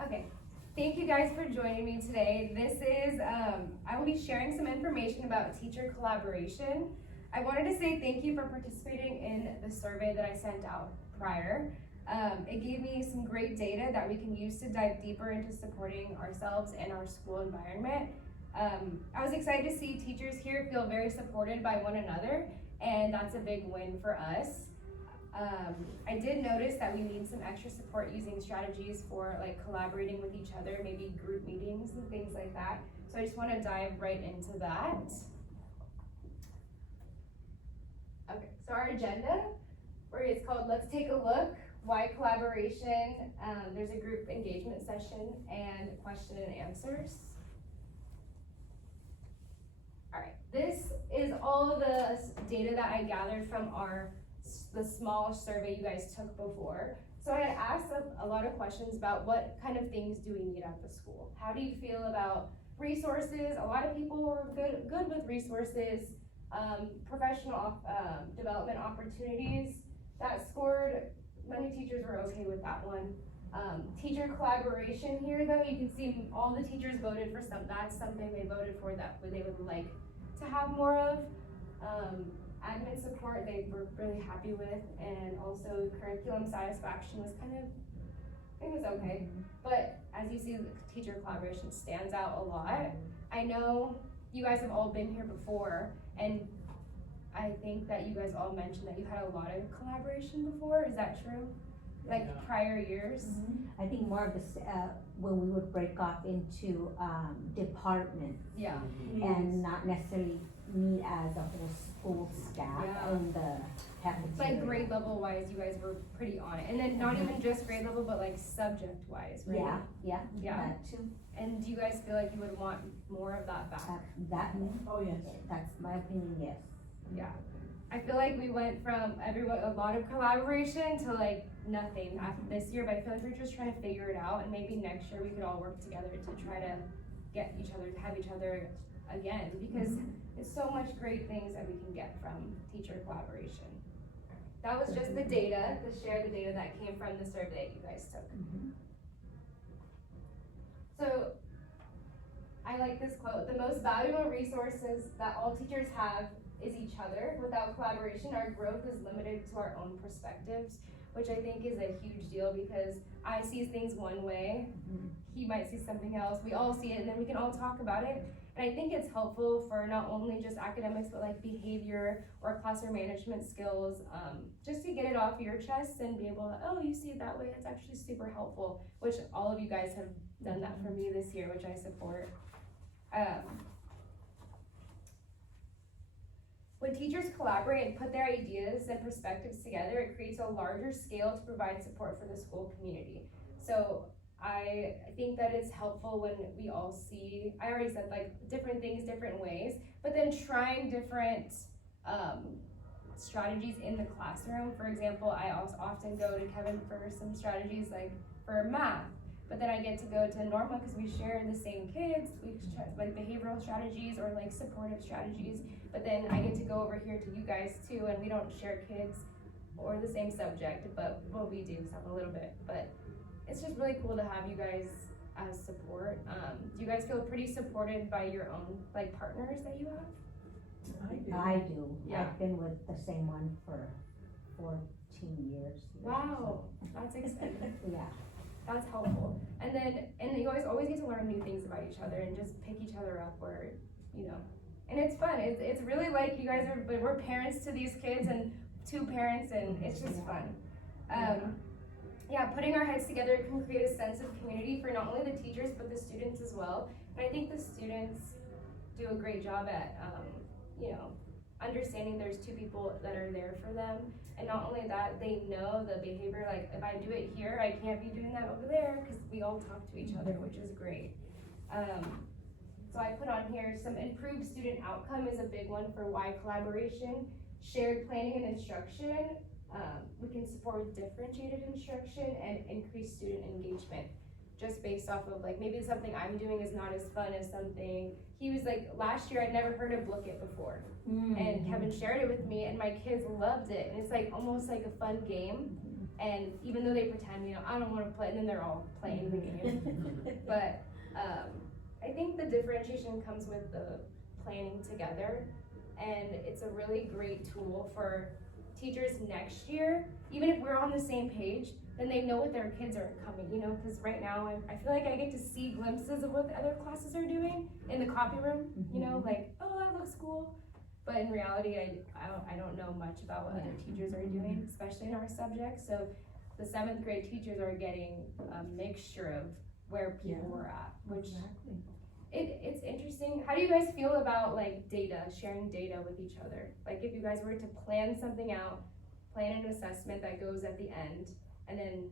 Okay, thank you guys for joining me today. This is, I will be sharing some information about teacher collaboration. I wanted to say thank you for participating in the survey that I sent out prior. It gave me some great data that we can use to dive deeper into supporting ourselves and our school environment. I was excited to see teachers here feel very supported by one another, and that's a big win for us. I did notice that we need some extra support using strategies for like collaborating with each other, maybe group meetings and things like that. So I just want to dive right into that. Okay, so our agenda, where it's called Let's Take a Look, Why Collaboration, there's a group engagement session and question and answers. All right, this is all of the data that I gathered from the small survey you guys took before. So I had asked a lot of questions about what kind of things do we need at the school? How do you feel about resources? A lot of people were good with resources, professional development opportunities. That scored, many teachers were okay with that one. Teacher collaboration here though, you can see all the teachers voted for that's something they voted for that they would like to have more of. Admin support they were really happy with, and also curriculum satisfaction was it was okay. But as you see, the teacher collaboration stands out a lot. I know you guys have all been here before, and I think that you guys all mentioned that you had a lot of collaboration before. Is that true? Like prior years? I think more of this, when we would break off into departments. Yeah. And not necessarily meet as a whole school staff in the cafeteria. Like grade level wise, you guys were pretty on it. And then not even just grade level, but like subject wise, right? Yeah. That too. And do you guys feel like you would want more of that back? Oh yes. That's my opinion, yes. Yeah. I feel like we went from a lot of collaboration to like nothing after this year, but I feel like we're just trying to figure it out, and maybe next year we could all work together to try to have each other again, because it's so much great things that we can get from teacher collaboration. That was just the data, to share the data that came from the survey you guys took. So I like this quote: the most valuable resources that all teachers have is each other. Without collaboration, our growth is limited to our own perspectives, which I think is a huge deal, because I see things one way, he might see something else, we all see it, and then we can all talk about it. And I think it's helpful for not only just academics, but like behavior or classroom management skills, just to get it off your chest and be able to, oh, you see it that way, it's actually super helpful, which all of you guys have done that for me this year, which I support. When teachers collaborate and put their ideas and perspectives together, it creates a larger scale to provide support for the school community. So I think that it's helpful when we all see, I already said like different things, different ways, but then trying different strategies in the classroom. For example, I also often go to Kevin for some strategies like for math, but then I get to go to Norma because we share the same kids, we try like behavioral strategies or like supportive strategies, but then I get to go over here to you guys too, and we don't share kids or the same subject, but well, we do some a little bit, but it's just really cool to have you guys as support. Do you guys feel pretty supported by your own like partners that you have? I do. Yeah. I've been with the same one for 14 years. Wow, that's exciting. Yeah. That's helpful. And you guys always get to learn new things about each other and just pick each other up where, and it's fun. It's really like you guys we're parents to these kids and two parents, and it's just fun. Putting our heads together can create a sense of community for not only the teachers, but the students as well. And I think the students do a great job at, understanding there's two people that are there for them. And not only that, they know the behavior, like if I do it here, I can't be doing that over there, because we all talk to each other, which is great. So I put on here some improved student outcome is a big one for why collaboration, shared planning and instruction. We can support with differentiated instruction and increase student engagement, just based off of like maybe something I'm doing is not as fun as something he was like. Last year I'd never heard of Look It before, and Kevin shared it with me, and my kids loved it, and it's like almost like a fun game. And even though they pretend, I don't wanna play, and then they're all playing the game. But, I think the differentiation comes with the planning together, and it's a really great tool for teachers next year. Even if we're on the same page, then they know what their kids are coming, because right now I feel like I get to see glimpses of what the other classes are doing in the copy room, like, oh, that looks cool. But in reality, I don't know much about what other teachers are doing, especially in our subject. So the 7th grade teachers are getting a mixture of where people were at, which it's interesting. How do you guys feel about like data, sharing data with each other? Like if you guys were to plan something out, plan an assessment that goes at the end, and then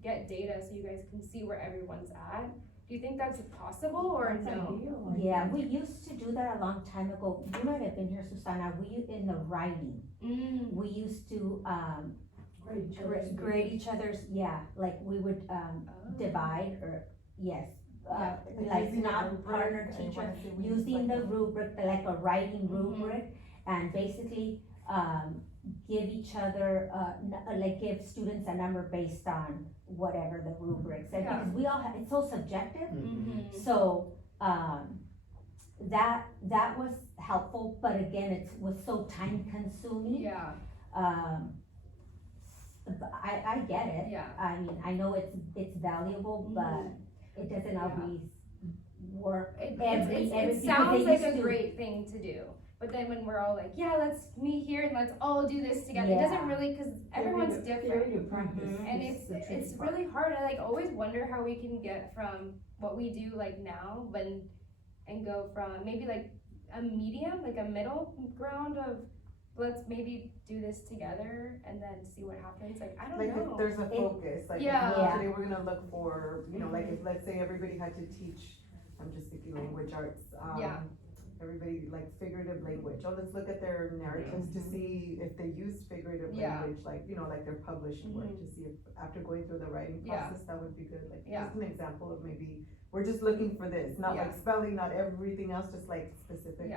get data so you guys can see where everyone's at. Do you think that's possible or no? Yeah, we used to do that a long time ago. You might have been here, Susana. In the writing, we used to grade each other's. Yeah, like we would divide or like not partner teacher using the rubric, like a writing rubric, and basically give each other give students a number based on whatever the rubric said, because we all it's so subjective. So that was helpful, but again, it was so time consuming. I get it. I mean, I know it's valuable, but it doesn't always work. It sounds like a great thing to do. But then when we're all like, let's meet here and let's all do this together, it doesn't really, because everyone's different. And it's really hard. I always wonder how we can get from what we do now and go from maybe a medium, a middle ground of let's maybe do this together and then see what happens. I don't know. If there's a focus, today we're gonna look for, if let's say everybody had to teach, I'm just thinking language arts, everybody figurative language. Let's look at their narratives to see if they use figurative language, their published work, to see if after going through the writing process, that would be good. Just an example of maybe we're just looking for this, not spelling, not everything else, just specifically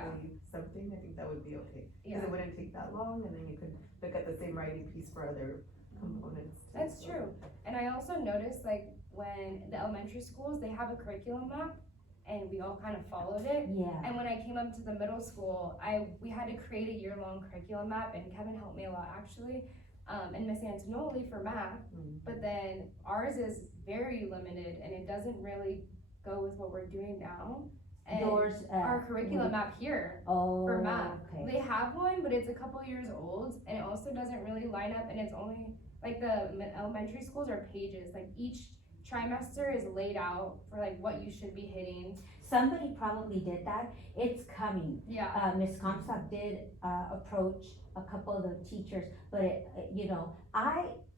something. I think that would be okay, because it wouldn't take that long, and then you could look at the same writing piece for other components too. That's true. And I also noticed when the elementary schools, they have a curriculum map, and we all kind of followed it. And when I came up to the middle school, we had to create a year-long curriculum map, and Kevin helped me a lot actually, and Miss Antonoli for math. But then ours is very limited, and it doesn't really go with what we're doing now. And our curriculum map here for math, they have one, but it's a couple years old, and it also doesn't really line up, and it's only the elementary schools are pages. Each trimester is laid out for what you should be hitting. Somebody probably did that. It's coming. Ms. Comstock did approach a couple of the teachers, but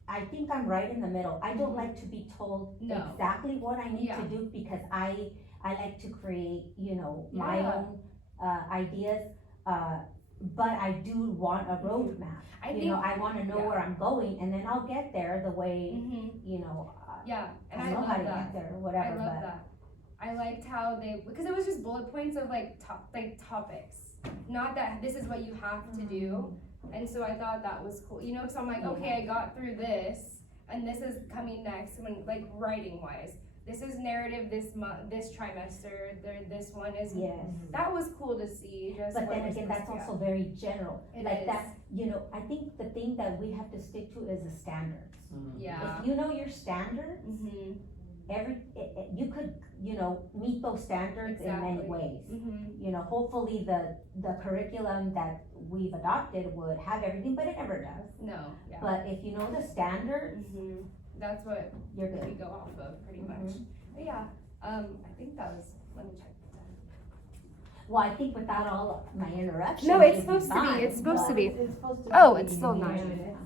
I think I'm right in the middle. I don't like to be told exactly what I need to do, because I like to create my own ideas, but I do want a roadmap. I want to know where I'm going, and then I'll get there the way and I know how to get there or whatever. I love that. I liked how because it was just bullet points of topics, not that this is what you have to do. And so I thought that was cool, so I'm okay, I got through this, and this is coming next, when writing wise, this is narrative this month, this trimester, this one is, that was cool to see. But then again, that's also very general. That, I think the thing that we have to stick to is the standards. If you know your standards, you could, meet those standards in many ways. Hopefully the curriculum that we've adopted would have everything, but it never does. But if you know the standards, that's what you're good. We go off of pretty much. But I think that was, let me check. Well, I think without all my interruptions. No, it's supposed to be. It's supposed to be. Oh, it's still 9 minutes.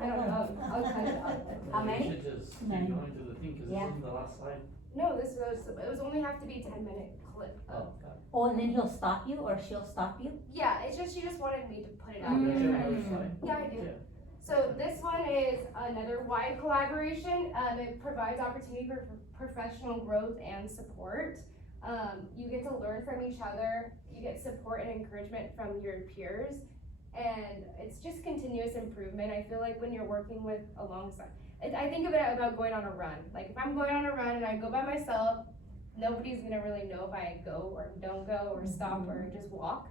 I don't know. I'll cut it out. How many? You should just keep going to the thing, because this isn't the last slide. No, it was only have to be 10-minute clip. Oh, got it. Oh, and then he'll stop you, or she'll stop you? Yeah, it's just she just wanted me to put it out You there. should have a slide. Yeah, I do. Yeah. So this one is another wide collaboration. It provides opportunity for professional growth and support. You get to learn from each other. You get support and encouragement from your peers. and it's just continuous improvement. I feel like when you're working with alongside, I think of it about going on a run. Like if I'm going on a run and I go by myself, nobody's gonna really know if I go or don't go or stop or just walk.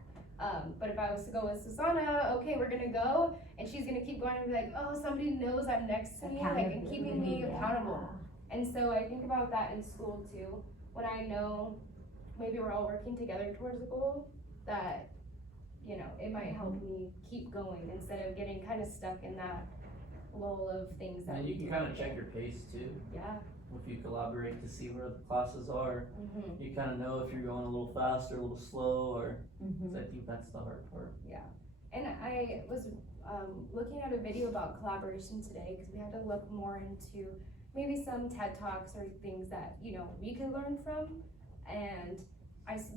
But if I was to go with Susanna, okay, we're gonna go, and she's gonna keep going and be like, oh, somebody knows I'm next to me, like, and keeping me accountable. And so I think about that in school too, when I know maybe we're all working together towards a goal, that, you know, it might help me keep going instead of getting kind of stuck in that lull of things that And you can kind of check your pace too. Yeah. If you collaborate to see where the classes are, you kind of know if you're going a little fast or a little slow, or, so I think that's the hard part. Yeah, and I was looking at a video about collaboration today, because we had to look more into maybe some TED Talks or things that, you know, we could learn from, and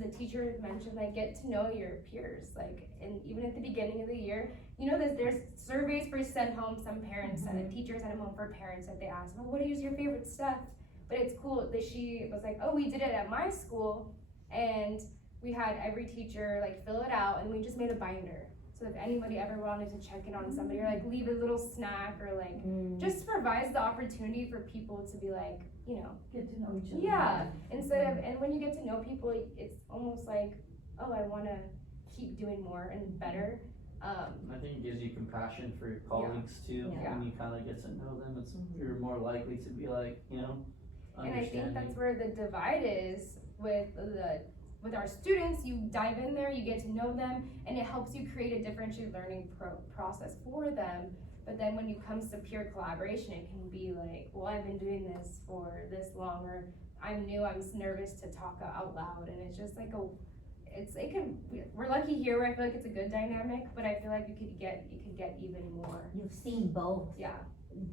the teacher mentioned, like, get to know your peers, like, and even at the beginning of the year, you know, there's surveys for sent home, some parents and the teachers sent them home for parents that they asked, well, what is your favorite stuff? But it's cool that she was like, oh, we did it at my school, and we had every teacher like fill it out, and we just made a binder. So if anybody ever wanted to check in on somebody or like leave a little snack or like just provides the opportunity for people to be like, you know, get to know each other. Yeah, instead of, and when you get to know people, it's almost like, oh, I want to keep doing more and better. I think it gives you compassion for your colleagues too. Yeah. When you kind of get to know them, you're more likely to be like, you know, and I think that's where the divide is with our students. You dive in there, you get to know them, and it helps you create a differentiated learning process for them. But then when it comes to peer collaboration, it can be like, well, I've been doing this for this long, or I'm new, I'm nervous to talk out loud, and it's just like we're lucky here where I feel like it's a good dynamic, but I feel like it could get even more. You've seen both. Yeah.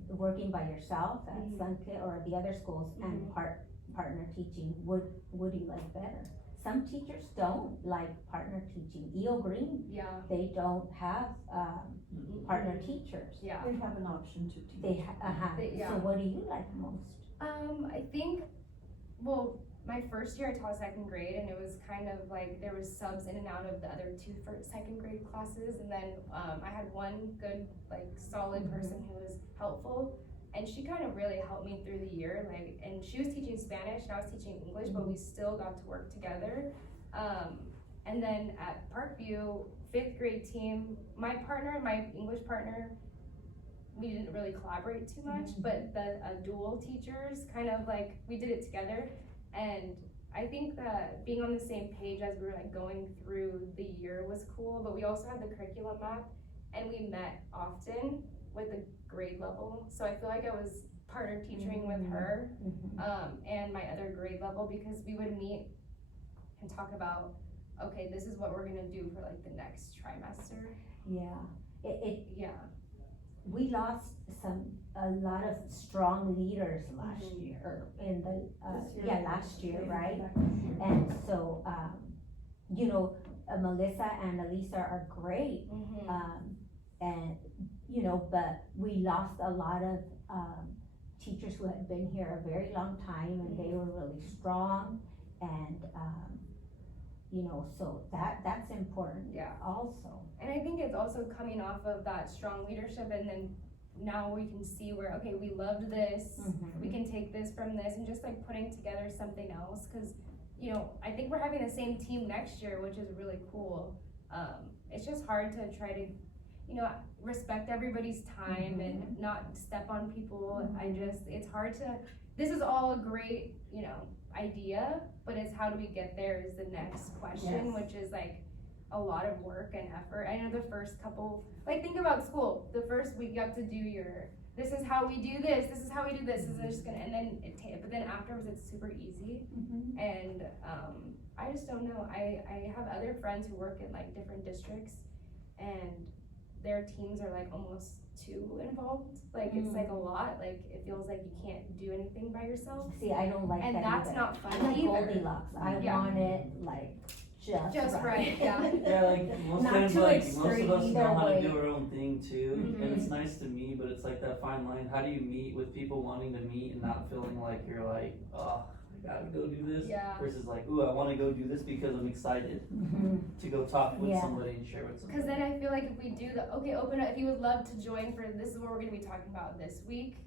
Working by yourself at Sunkit or the other schools and partner teaching. What do you like better? Some teachers don't like partner teaching. E.O. Green, they don't have partner teachers. Yeah. They have an option to teach. So what do you like most? I think, well, my first year I taught second grade, and it was kind of like there was subs in and out of the other two second grade classes, and then I had one good, like, solid person who was helpful, and she kind of really helped me through the year, like, and she was teaching Spanish and I was teaching English, but we still got to work together. And then at Parkview, 5th grade team, my English partner, we didn't really collaborate too much, but the dual teachers kind of like, we did it together. And I think that being on the same page as we were like going through the year was cool, but we also had the curriculum map, and we met often with the grade level. So I feel like I was partner teaching with her and my other grade level, because we would meet and talk about, okay, this is what we're gonna do for like the next trimester. Yeah. We lost a lot of strong leaders last year, or in the last year, right? And so you know, Melissa and Elisa are great, and you know, but we lost a lot of teachers who had been here a very long time, and they were really strong, and you know, so that's important also. And I think it's also coming off of that strong leadership, and then now we can see where, okay, we loved this, we can take this from this, and just like putting together something else, because, you know, I think we're having the same team next year, which is really cool. It's just hard to try to, you know, respect everybody's time and not step on people. It's hard to, this is all a great, you know, idea, but it's how do we get there is the next question, which is like a lot of work and effort. I know the first couple, like, think about school. The first week you have to do this is how we do this is how we do this, is just gonna, and then but then afterwards it's super easy. And I just don't know. I have other friends who work in like different districts, and their teams are like almost too involved. Like it's like a lot. Like it feels like you can't do anything by yourself. See, I don't like and that. And that's either. not fun I like either. Goldilocks. I want it like just right. Yeah, like most Not times, too like most extreme of us know how either to do way. our own thing too, and it's nice to me, but it's like that fine line. How do you meet with people wanting to meet and not feeling like you're like, oh, I gotta go do this. Yeah. Versus like, ooh, I wanna go do this because I'm excited to go talk with Yeah. somebody and share with somebody. Cause then I feel like if we do open up, if you would love to join for, this is what we're gonna be talking about this week,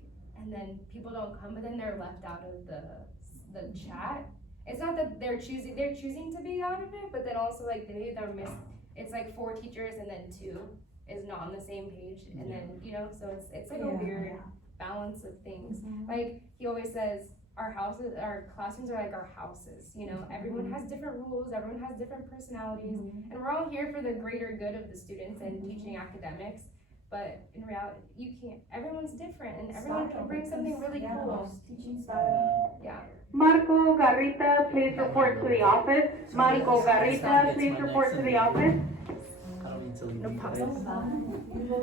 and then people don't come, but then they're left out of the chat. It's not that they're choosing to be out of it, but then also like it's like 4 teachers and then 2 is not on the same page, and then, you know, so it's like a weird balance of things. Like he always says, our classrooms are like our houses, you know, everyone has different rules, everyone has different personalities, and we're all here for the greater good of the students and teaching academics, but in reality, everyone's different, and everyone can bring something really cool. Teaching style. Yeah. Marco Garrita, please report to the office. Marco Garrita, please report to the office. I don't mean to leave you guys. Bye.